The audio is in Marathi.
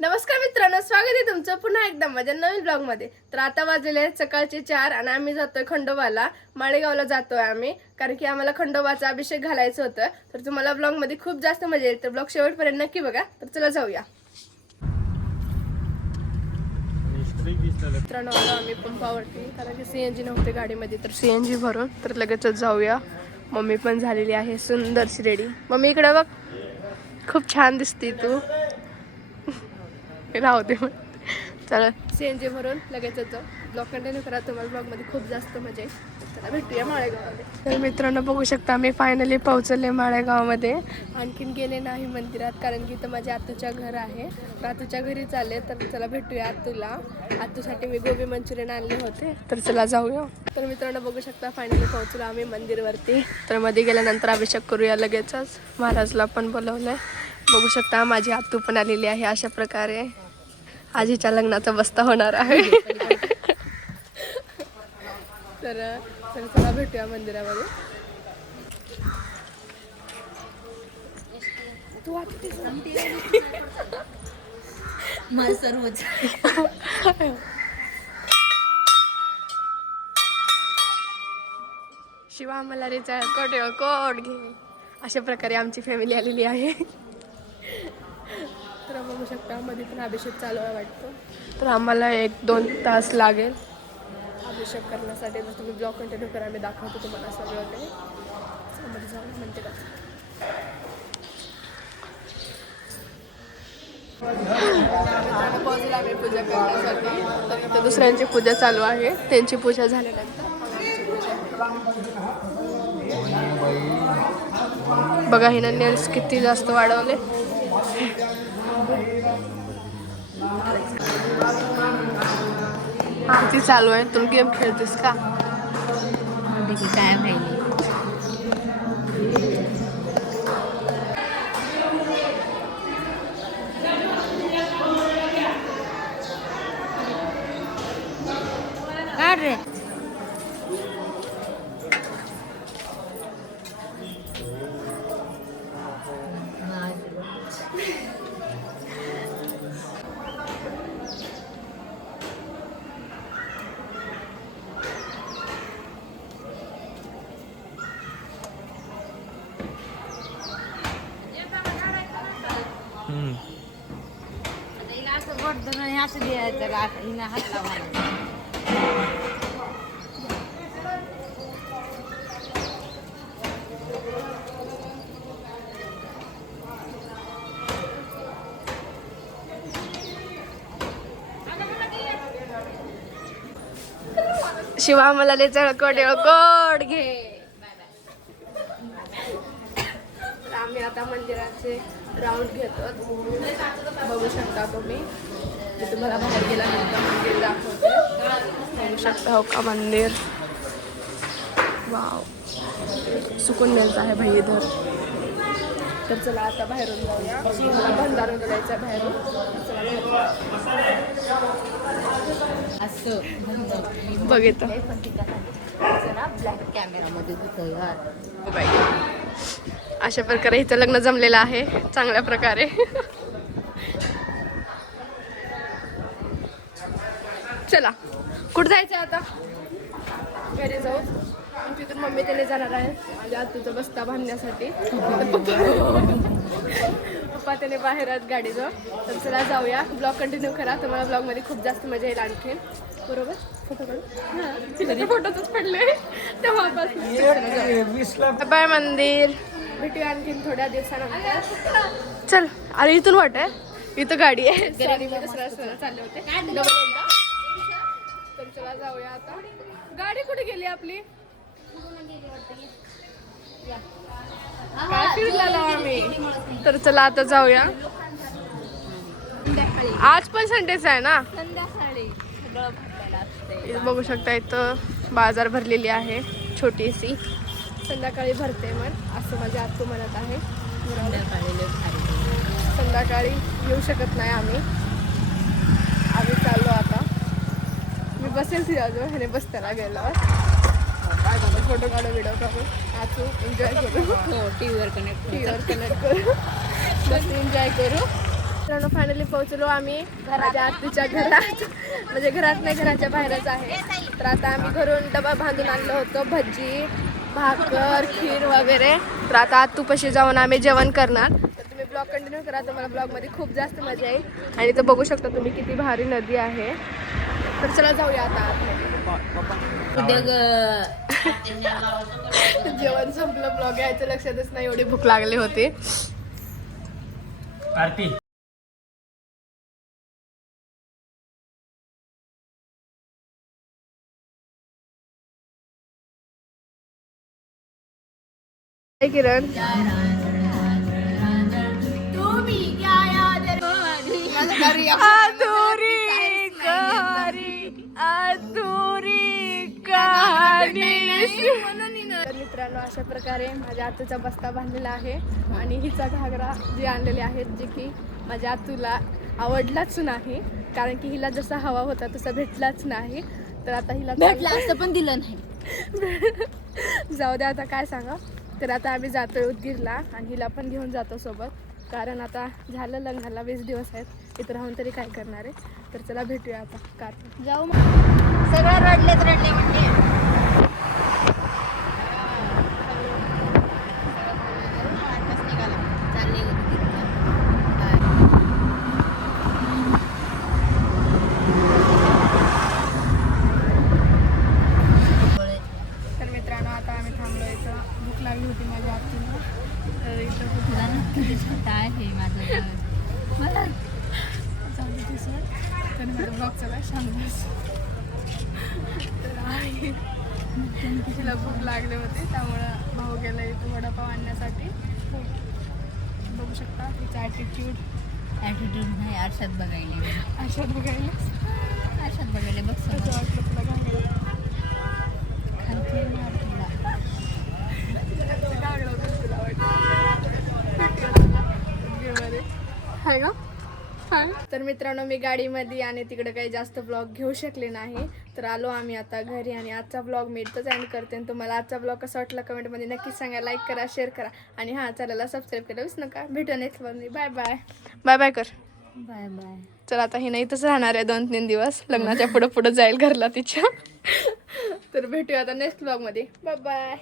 नमस्कार मित्रांनो, स्वागत आहे तुमचं पुन्हा एकदा माझ्या नवीन ब्लॉग मध्ये। तर आता वाजलेले आहेत सकाळचे 4 आणि आम्ही जातोय खंडोबाला। माळेगावला जातोय आम्ही, कारण की आम्हाला खंडोबाचा अभिषेक घालायचं होतं। तर तुम्हाला ब्लॉग मध्ये खूप जास्त मजा येईल, तर ब्लॉग शेवटपर्यंत नक्की बघा। तर चला जाऊया। मित्रांनो आलो आम्ही पंपावरती, कारण की सीएनजी नव्हते गाडीमध्ये, तर सीएनजी भरून तर लगेचच जाऊया। मम्मी पण झालेली आहे सुंदरशी रेडी। मम्मी इकडे बघ, खूप छान दिसते तू। राहू दे मग, चला सीएनजी भरून लगेचच जाऊ। ब्लॉग कंटिन्यू करा, तुम्हाला ब्लॉग मध्ये खूप जास्त मजा येईल। चला भेटूया माळेगावमध्ये। तर मित्रांनो बघू शकता, मी फायनली पोहोचले माळेगावमध्ये। आणखीन गेले नाही मंदिरात, कारण की इथं माझ्या आतूच्या घर आहे। तर आतूच्या घरी चालले, तर चला भेटूया आतूला। आतूसाठी मी गोबी मंचुरियन आणले होते, तर चला जाऊया। तर मित्रांनो बघू शकता, फायनली पोहोचलो आम्ही मंदिरवरती। तर मध्ये गेल्यानंतर अभिषेक करूया लगेचच। महाराजला पण बोलवलंय। बघू शकता माझी आतू पण आलेली आहे। अशा प्रकारे आजीच्या लग्नाचा बस्ता होणार आहे। तर चला भेटूया मंदिरामध्ये। तू वाटतेस मला सर्वच शिवा मल्हारीचा कोट घे। अशा प्रकारे आमची फॅमिली आलेली आहे। तर बघू शकता मध्ये पण अभिषेक चालू आहे वाटतं। तर आम्हाला 1-2 तास लागेल अभिषेक करण्यासाठी। जर तुम्ही ब्लॉग कंटिन्यू करा, मी दाखवतो तुम्हाला सगळं काही। मध्ये जाऊन म्हणते का पॉझिटिव्ह आम्ही पूजा करण्यासाठी। तर इथं दुसऱ्यांची पूजा चालू आहे, त्यांची पूजा झाल्यानंतर बघा हिनं नेल्स किती जास्त वाढवले। आरती चालू आहे। तू गेम खेळतेस का? काय माहिती काय रे हिला असं गोट धरून असं द्यायचं, हिला हात लावायला। शिवा मला लय कोट घे। तर आम्ही आता मंदिराचे राऊंड घेतो। बघू शकता तुम्ही, मी तुम्हाला बाहेर गेल्यानंतर मंदिर दाखवते। बघू शकता हो का मंदिर, वाव सुकून द्यायचा आहे भाई इधर। तर चला आता बाहेरून जाऊया, मला भंडारा करायचा आहे बाहेरून। असं बघितलं ब्लॅक कॅमेरामध्ये होतं यार। अशा प्रकारे इथं लग्न जमलेलं आहे चांगल्या प्रकारे। चला कुठं जायचं आता? घरी जाऊ। तिथून मम्मी त्याने जाणार आहे माझ्या आतूचा बस्ता बांधण्यासाठी। पप्पा त्याने बाहेर आहेत गाडीजवळ। तर चला जाऊया, ब्लॉग कंटिन्यू करा, तुम्हाला ब्लॉग मध्ये खूप जास्त मजा येईल आणखीन। बरोबर फोटो काढू? तिथे फोटोच पडले तेव्हापासून। बाय मंदिर, भेटूया आणखीन थोड्या दिवसानंतर। चल, अरे इथून वाट आहे, इथं गाडी आहे। सॉरी मी दुसऱ्या चालले होते। तर चला जाऊया आता। गाडी कुठे गेली आपली? काय फिरला आम्ही। तर चला आता जाऊया। आज पण संडेच आहे ना? संध्याकाळी सगळं भरलेलं असते। बघू शकता इथं बाजार भरलेली आहे छोटीशी। संध्याकाळी भरते मग असं माझ्या आतू म्हणत आहे। संध्याकाळी येऊ शकत नाही आम्ही चाललो आता। मी बसेल तिला ह्याने बसताना गेल्यावर फोटो काढू, व्हिडिओ काढू, आतू एन्जॉय करू। टीव्हीवर कनेक्ट करू, बस एन्जॉय करू। मित्रांनो फायनली पोहोचलो आम्ही माझ्या आत्तीच्या घरात. म्हणजे घरात नाही, घराच्या बाहेरच आहे. तर आता आम्ही घरून डबा बांधून आणलं होतं, भजी भाकर खीर वगैरे. तर आता आत्तूपाशी जाऊन आम्ही जेवण करणार. तर तुम्ही ब्लॉग कंटिन्यू करा, तुम्हाला ब्लॉगमध्ये खूप जास्त मजा येईल. आणि इथं बघू शकता तुम्ही किती भारी नदी आहे. तर चला जाऊया आता आतमध्ये. जेवण संपलं, ब्लॉग यायचं लक्षातच नाही, एवढी भूक लागली होती. आरती किरण तर मित्रांनो अशा प्रकारे माझ्या आतूचा बस्ता बांधलेला आहे. आणि हिचा घागरा जी आणलेली आहेत, जी की माझ्या आतूला आवडलाच नाही, कारण की हिला जसा हवा होता तसा भेटलाच नाही. तर आता हिला भेटला असं पण दिलं नाही. जाऊ द्या, आता काय सांगा. तर आता आम्ही जातोय उदगीरला आणि हिला पण घेऊन जातो सोबत, कारण आता झालं लग्नाला 20 दिवस आहेत, इथं राहून तरी काय करणार आहे. तर चला भेटूया आता कार जाऊ मग. सगळं रडलेच रडले म्हणजे तर मित्रांनो आता आम्ही थांबलो इथं. भूक लागली होती माझ्या आत्तीला. तर इथं आहे माझं मला जाऊ दे सर. तर माझा ब्लॉग चला शांत बस. तर आहे तिला भूक लागले होते, त्यामुळं भाऊ गेला इथं वडापाव आणण्यासाठी. बघू शकता तिचा ॲटिट्यूड. नाही आरशात बघायला अशात बघायला आरशात बघायला बघ कसं वाटलं तुला घागरा? खालती मार तुला. घागरा वगैरे तुला वाटतं हाय का? तर मित्रांनो मी गाडीमध्ये आणि तिकडे काही जास्त ब्लॉग घेऊ शकले नाही. तर आलो आम्ही आता घरी आणि आजचा ब्लॉग मी इथंच एंड करते. आणि तुम्हाला आजचा ब्लॉग कसा वाटला कमेंटमध्ये नक्कीच सांगा. लाईक करा, शेअर करा आणि हां चॅनलला सबस्क्राईब करायला विसरू नका. भेटू नेक्स्ट ब्लॉगमध्ये. Bye bye. बाय बाय कर. Bye bye. चल आता ही नाही इथंच राहणार आहे 2-3 दिवस. लग्नाच्या पुढं जाईल घरला तिच्या. तर भेटूया आता नेक्स्ट ब्लॉगमध्ये. Bye bye.